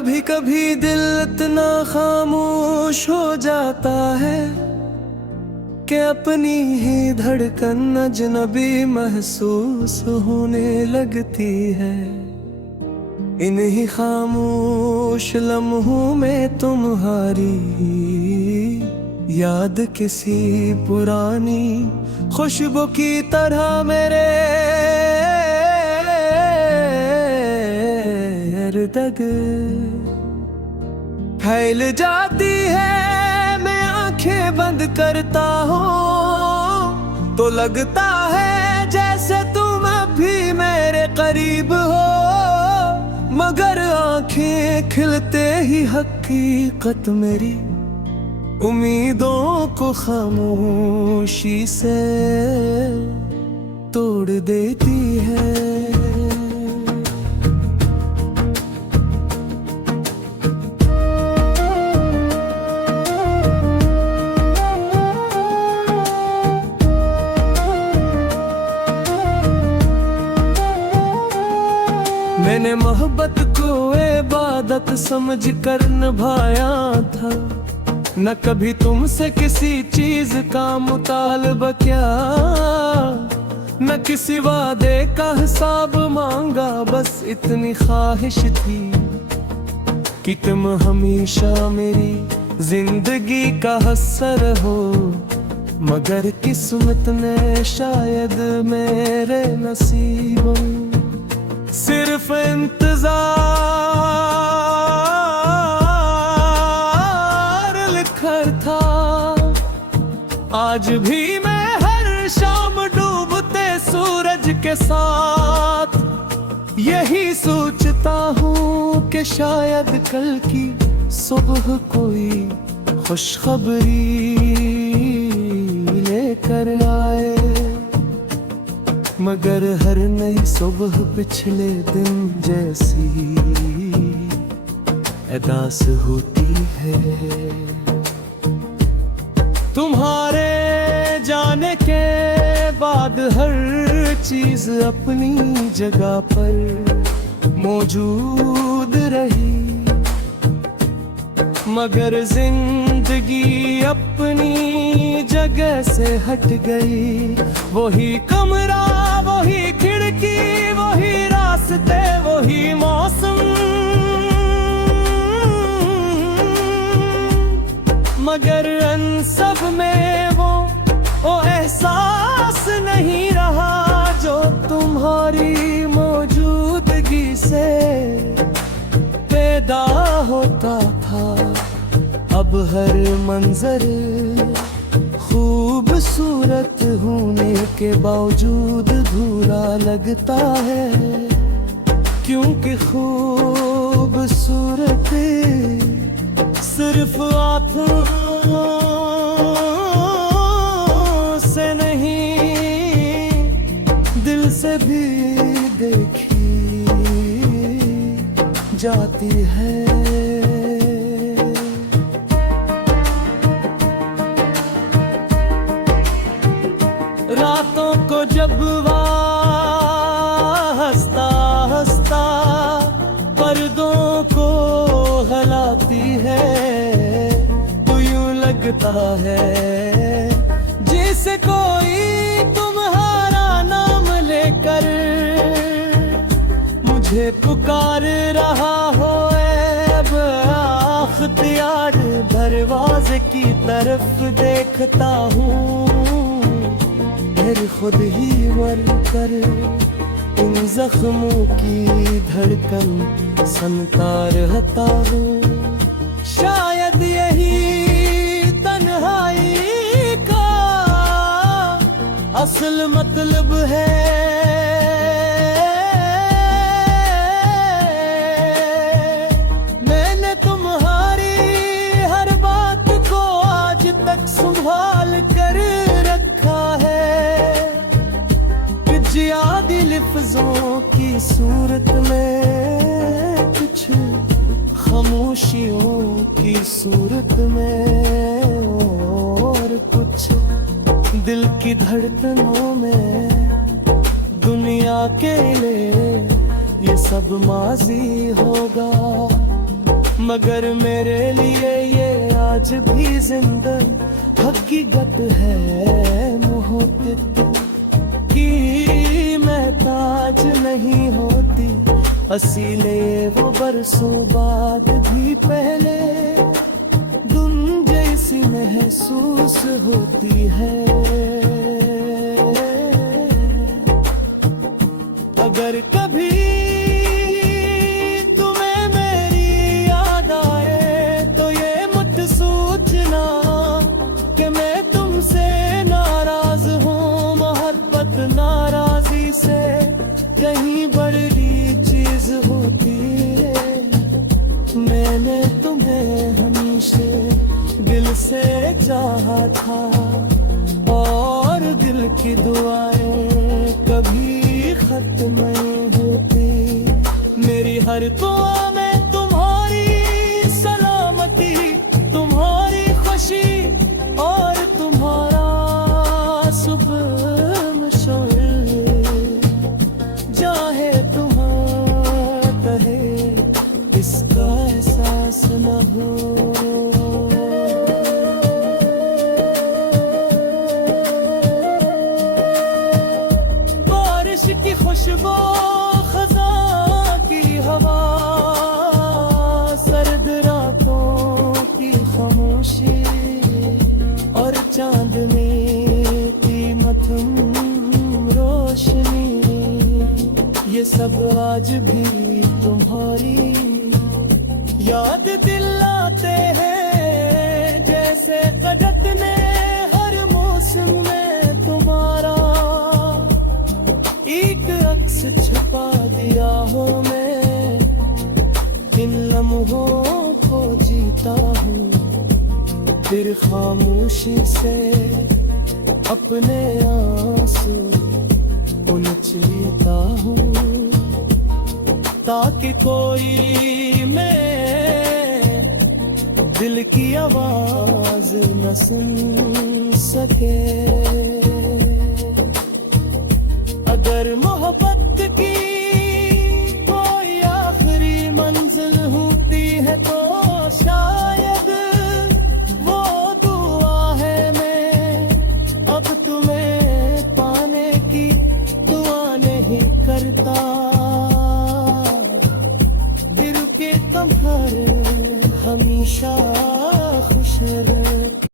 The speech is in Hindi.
कभी कभी दिल इतना खामोश हो जाता है कि अपनी ही धड़कन अजनबी महसूस होने लगती है। इन्हीं खामोश लम्हों में तुम्हारी याद किसी पुरानी खुशबू की तरह मेरे इर्द-गिर्द फैल जाती है। मैं आंखें बंद करता हूँ तो लगता है जैसे तुम अभी मेरे करीब हो, मगर आंखें खिलते ही हकीकत मेरी उम्मीदों को खामोशी से तोड़ देती है। मैंने मोहब्बत को इबादत समझ कर निभाया था, न कभी तुमसे किसी चीज का मुतालबा किया, न किसी वादे का हिसाब मांगा। बस इतनी ख्वाहिश थी कि तुम हमेशा मेरी जिंदगी का हिस्सा रहो, मगर किस्मत ने शायद मेरे नसीबों सिर्फ इंतजार लिखा था। आज भी मैं हर शाम डूबते सूरज के साथ यही सोचता हूँ कि शायद कल की सुबह कोई खुशखबरी लेकर आए, मगर हर नई सुबह पिछले दिन जैसी अदास होती है। तुम्हारे जाने के बाद हर चीज अपनी जगह पर मौजूद रही, मगर जिंदगी अपनी जगह से हट गई। वही कमरा, वही खिड़की, वही रास्ते, वही मौसम, मगर इन सब में वो एहसास नहीं रहा जो तुम्हारी मौजूदगी से पैदा होता था। अब हर मंजर खूबसूरत होने के बावजूद अधूरा लगता है, क्योंकि खूबसूरत सिर्फ आँखों से नहीं दिल से भी देखी जाती है। रातों को जब हंसता हंसता पर्दों को हिलाती है, तो यूं लगता है जैसे कोई तुम्हारा नाम लेकर मुझे पुकार रहा हो। अब अख्तियार दरवाजे की तरफ देखता हूँ, फिर खुद ही मर कर इन जख्मों की धड़कन सुनता रहता हूँ। शायद यही तन्हाई का असल मतलब है। मैंने तुम्हारी हर बात को आज तक संभाल कर रखा है, यादी लफ्जों की सूरत में, कुछ खामोशियों की सूरत में, और कुछ दिल की धड़कनों में। दुनिया के लिए ये सब माजी होगा, मगर मेरे लिए ये आज भी जिंदा हकीकत है मोहब्बत की। महताज नहीं होती असीले वो बरसों बाद भी पहले धुन जैसी महसूस होती है। अगर कभी तुम्हें मेरी याद आए तो ये मत सोचना कि मैं तुमसे नाराज हूँ। मोहब्बत नाराजी से कहीं बड़ी चीज होती है। मैंने तुम्हें हमेशा दिल से चाहा था और दिल की दुआएं कभी खत्म नहीं होती। मेरी हर दुआ में तुम्हारी सलामती, तुम्हारी खुशी और तुम्हारा सुबह मशौर। चाहे तुम्हारा कहे इसका एहसास न हो। की खुशबू खज़ां की हवा, सर्द रातों की खामोशी और चांदनी की मध्यम रोशनी, ये सब आज भी तुम्हारी याद दिलाते हैं। जैसे कदत ने हर मौसम में तुम्हारा एक अक्स छुपा दिया हो। मैं इन लम्हों को जीता हूँ, फिर खामोशी से अपने आंसू उलचता हूँ, ताकि कोई मैं दिल की आवाज न सुन सके। अगर मोहब्बत की